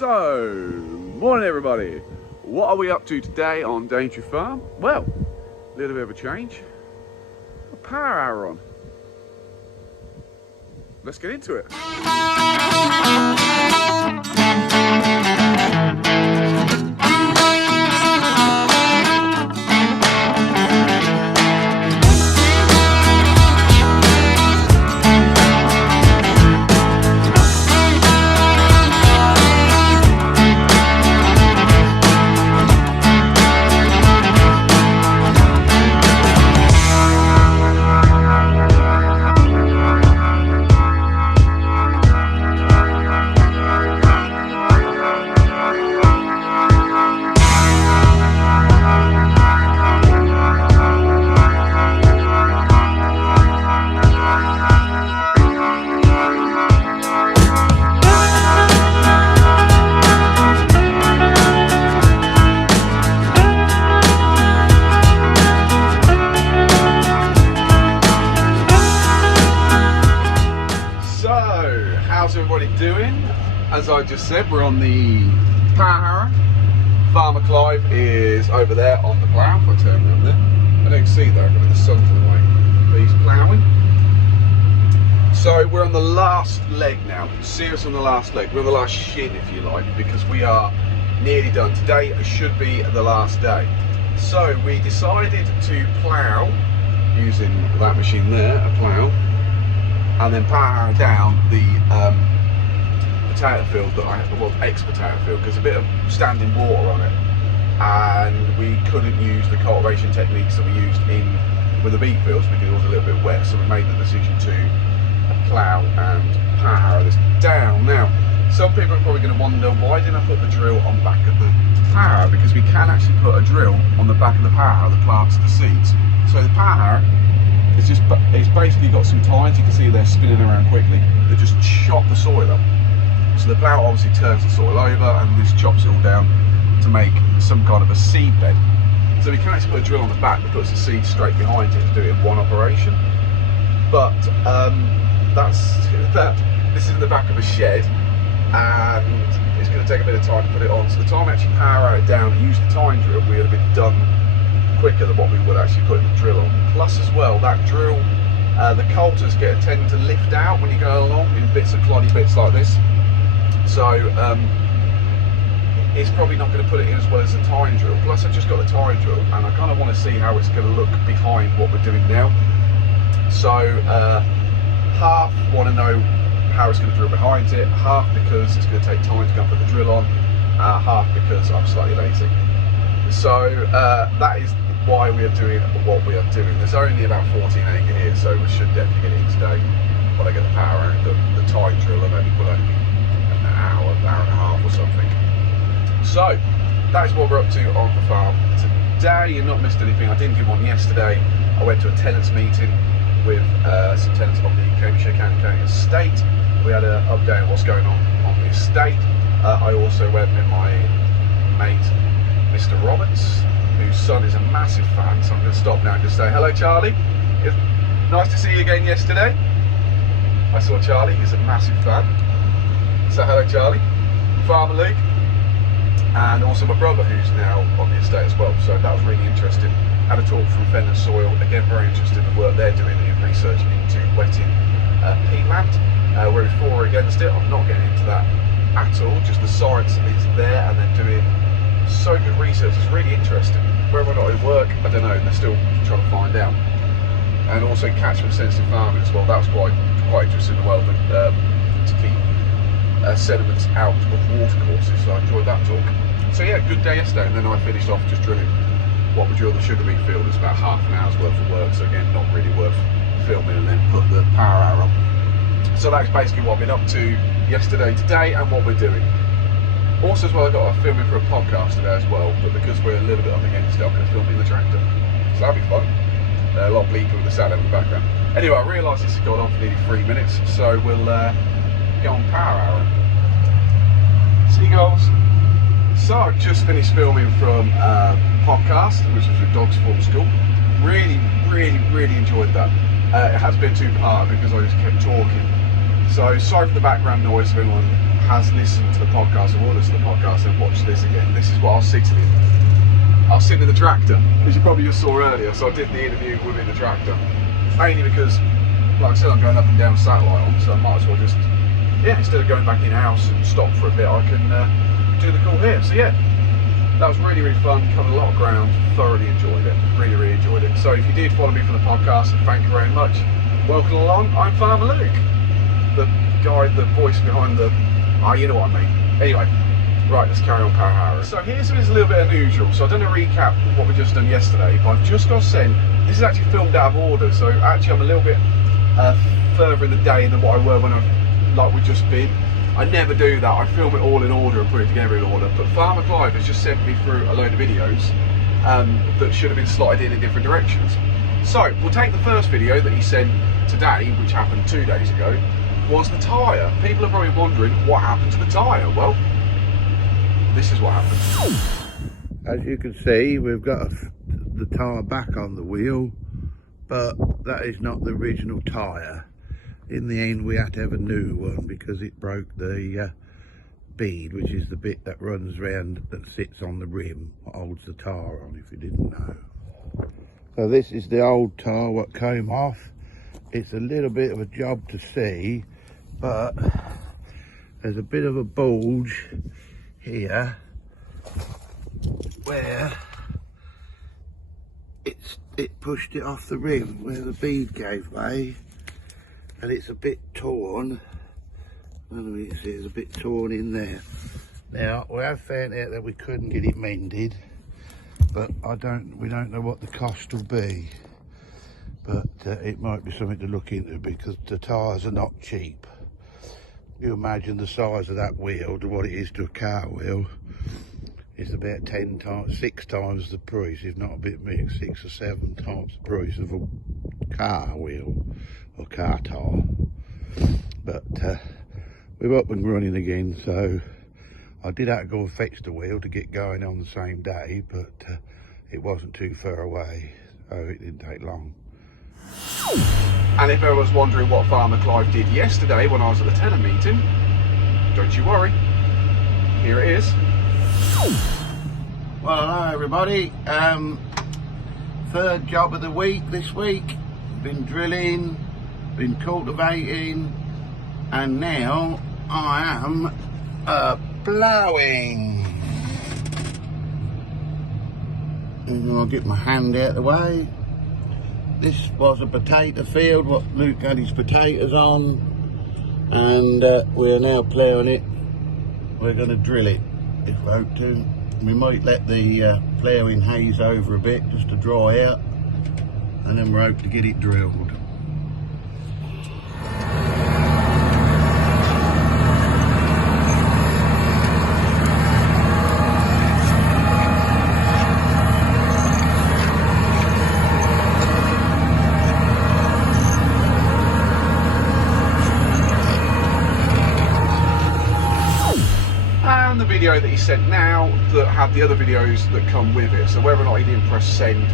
So, morning everybody. What are we up to today on Daintree Farm? Well, a little bit of a change. A power hour on. Let's get into it. How's everybody doing? As I just said, we're on the power harrow. Farmer Clive is over there on the plough. If I turn around there, I don't see that because the sun's in the way, but he's ploughing. So we're on the last leg now. Serious on the last leg. We're on the last shin, if you like, because we are nearly done. Today should be the last day. So we decided to plough using that machine there, a plough, and then power down the potato field that I had, well, ex-potato field, because a bit of standing water on it, and we couldn't use the cultivation techniques that we used in with the beet fields because it was a little bit wet. So we made the decision to plough and power harrow this down. Now, some people are probably going to wonder, why didn't I put the drill on the back of the power harrow? Because we can actually put a drill on the back of the power harrow that plants the seeds. So the power harrow, it's basically got some tines, you can see they're spinning around quickly, that just chop the soil up. So the plough obviously turns the soil over and this chops it all down to make some kind of a seed bed. So we can actually put a drill on the back that puts the seed straight behind it to do it in one operation. But this is in the back of a shed and it's going to take a bit of time to put it on. So the time we actually power it down and use the tine drill, we would have been done quicker than what we would actually put the drill on. Plus as well, that drill, the coulters tend to lift out when you go along in bits of cloddy bits like this. So it's probably not going to put it in as well as the tine drill. Plus I've just got the tine drill and I kind of want to see how it's going to look behind what we're doing now. So half want to know how it's going to drill behind it, half because it's going to take time to go and put the drill on, half because I'm slightly lazy. So that is why we are doing what we are doing. There's only about 14 acre here, so we should definitely get it in today when I get the power and the tine drill, and maybe will only be an hour and a half or something. So that is what we're up to on the farm today. You've not missed anything. I didn't do one yesterday. I went to a tenants meeting with some tenants on the Cambridgeshire County estate. We had an update on what's going on the estate. I also went with my mate Mr. Roberts, whose son is a massive fan, so I'm going to stop now and just say hello, Charlie. It's nice to see you again yesterday. I saw Charlie, he's a massive fan. So hello, Charlie. Farmer Luke, and also my brother, who's now on the estate as well. So that was really interesting. Had a talk from Fen and Soil, again very interested in the work they're doing in research into wetting peatland. We're for or against it. I'm not getting into that at all. Just the science is there, and they're doing so good research. It's really interesting. Whether or not it work, I don't know. They're still trying to find out. And also catchment sensitive farming as well. That was quite interesting as well. To keep sediments out of water courses. So I enjoyed that talk. So yeah, good day yesterday. And then I finished off just drilling what we drilled the sugar beet field. It's about half an hour's worth of work. So again, not really worth filming and then put the power hour on. So that's basically what I've been up to yesterday, today, and what we're doing. Also as well, I got a filming for a podcast today as well, but because we're a little bit up against it, I'm going to film in the tractor. So that'll be fun. A lot of bleeping with the sound in the background. Anyway, I realise this has gone on for nearly 3 minutes, so we'll go on power hour. Seagulls. So I've just finished filming from podcast, which was with Dogs Form School. Really enjoyed that. It has been two-part because I just kept talking. So sorry for the background noise if anyone has listened to the podcast or will listen to the podcast and watch this again, this is what I was sitting in. I was sitting in the tractor, as you probably just saw earlier, so I did the interview within the tractor. Mainly because, like I said, I'm going up and down satellite on, so I might as well just, yeah, instead of going back in-house and stop for a bit, I can do the call here. So yeah, that was really, really fun, covered a lot of ground, thoroughly enjoyed it, really, really enjoyed it. So if you did follow me for the podcast, thank you very much. Welcome along, I'm Farmer Luke, the guy, the voice behind the, you know what I mean. Anyway, right, let's carry on power harrowing. So here's something that's a little bit unusual. So I've done a recap of what we just done yesterday, but I've just got sent, this is actually filmed out of order, so actually I'm a little bit further in the day than what I were when we've just been. I never do that, I film it all in order and put it together in order, but Farmer Clive has just sent me through a load of videos that should have been slotted in different directions. So we'll take the first video that he sent today, which happened 2 days ago, was the tyre. People are probably wondering what happened to the tyre. Well, this is what happened. As you can see, we've got the tyre back on the wheel, but that is not the original tyre. In the end, we had to have a new one because it broke the bead, which is the bit that runs round that sits on the rim, what holds the tyre on, if you didn't know. So this is the old tyre what came off. It's a little bit of a job to see, but there's a bit of a bulge here where it pushed it off the rim where the bead gave way, and it's a bit torn. I don't know if you see, it's a bit torn in there. Now we have found out that we couldn't get it mended, but we don't know what the cost will be, but it might be something to look into because the tyres are not cheap. You imagine the size of that wheel to what it is to a car wheel. It's about 6 times the price, if not a bit more, 6 or 7 times the price of a car wheel or car tyre. But we're up and running again, so I did have to go and fetch the wheel to get going on the same day, but it wasn't too far away, so it didn't take long. And if everyone's wondering what Farmer Clive did yesterday when I was at the tenant meeting, don't you worry, here it is. Well, hello everybody. Third job of the week this week. Been drilling, been cultivating, and now I am ploughing. And I'll get my hand out of the way. This was a potato field, what Luke had his potatoes on, and we're now ploughing it. We're going to drill it, if we hope to. We might let the ploughing haze over a bit just to dry out, and then we're hoping to get it drilled. And the video that he sent now that had the other videos that come with it, so whether or not he didn't press send,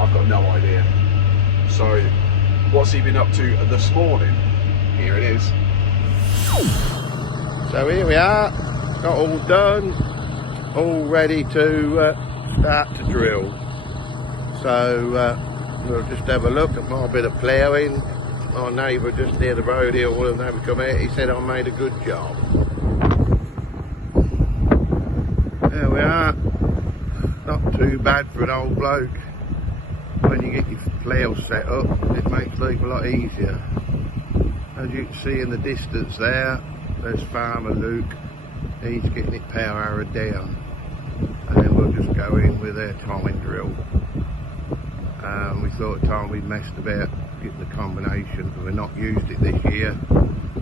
I've got no idea. So what's he been up to this morning? Here it is. So here we are, got all done, all ready to start to drill. So we'll just have a look at my bit of ploughing. My neighbour just near the road here, one of them come out, he said I made a good job. There we are, not too bad for an old bloke. When you get your plough set up, it makes life a lot easier. As you can see in the distance there's Farmer Luke. He's getting it power harrowed down, and then we'll just go in with our timing drill. We thought time we messed about getting the combination, but we've not used it this year.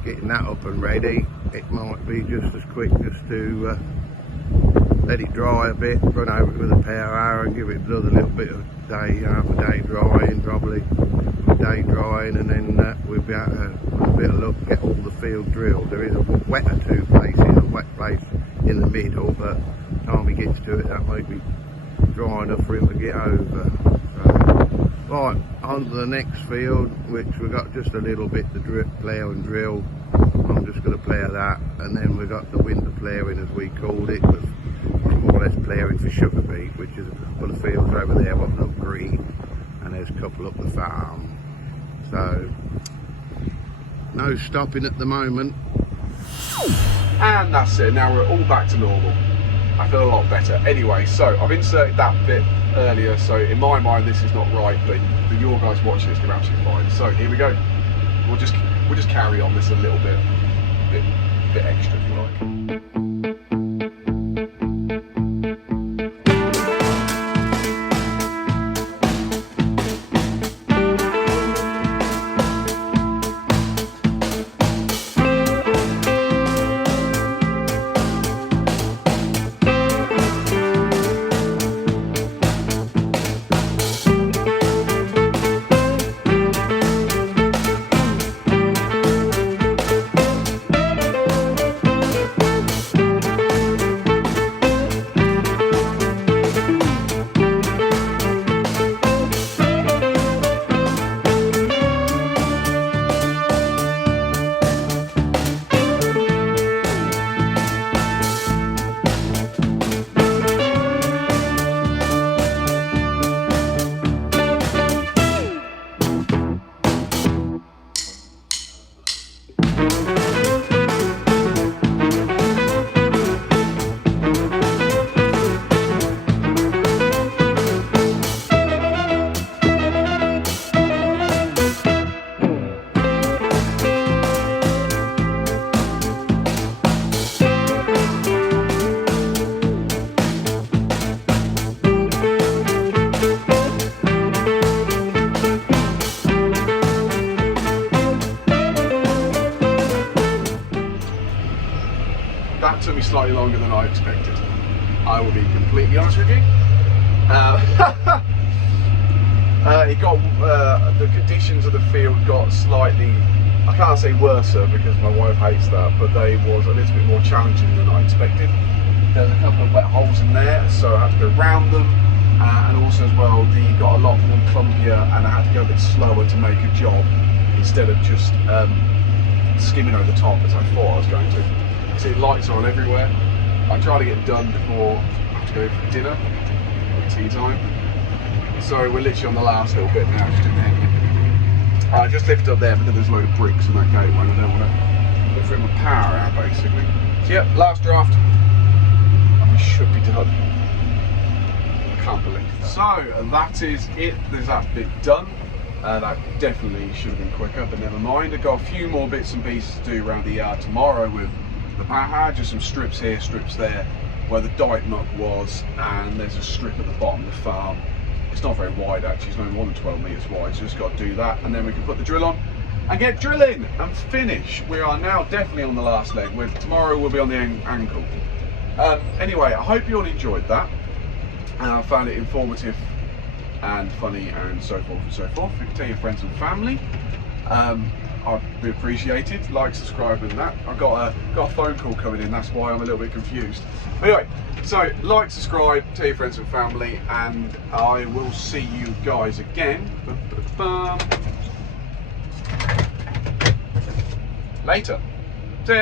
Getting that up and ready, it might be just as quick just to let it dry a bit, run over it with a power harrow and give it another little bit of day, half a day drying, probably a day drying, and then we'll be able to have a bit of luck, get all the field drilled. There is a wetter two places, a wet place in the middle, but by the time he gets to it, that might be dry enough for him to get over. So, right, on to the next field, which we've got just a little bit to plough and drill, I'm just going to play that, and then we've got the winter ploughing, as we called it, but more or less ploughing for sugar beet, which is a couple of fields over there what look green, and there's a couple up the farm. So no stopping at the moment. And that's it, now we're all back to normal. I feel a lot better. Anyway, so I've inserted that bit earlier, so in my mind this is not right, but for your guys watching it's going to be absolutely fine. So here we go. We'll just carry on this a little bit extra if you like. That took me slightly longer than I expected. I will be completely honest with you. It got the conditions of the field got slightly, I can't say worse because my wife hates that, but they was a little bit more challenging than I expected. There's a couple of wet holes in there, so I had to go round them, and also as well, they got a lot more clumpier, and I had to go a bit slower to make a job instead of just skimming over the top as I thought I was going to. See, lights are on everywhere. I try to get done before I have to go for dinner or tea time. So we're literally on the last little bit now, just doing the heading. I just lifted up there because there's a load of bricks in that gateway and I don't want to throw my power out basically. So yeah, last draft and we should be done. I can't believe that. So that is it, there's that bit done. That definitely should have been quicker, but never mind. I've got a few more bits and pieces to do around the yard tomorrow with the power, just some strips here, strips there, where the dyke muck was, and there's a strip at the bottom of the farm. It's not very wide actually, it's no more than 12 metres wide, so just got to do that, and then we can put the drill on and get drilling and finish. We are now definitely on the last leg. Tomorrow we'll be on the ankle. Anyway, I hope you all enjoyed that, and I found it informative and funny and so forth and so forth. You can tell your friends and family. I'd be appreciated. Like, subscribe, and that. I've got a phone call coming in, that's why I'm a little bit confused. But anyway, so like, subscribe, tell your friends and family, and I will see you guys again later. See ya.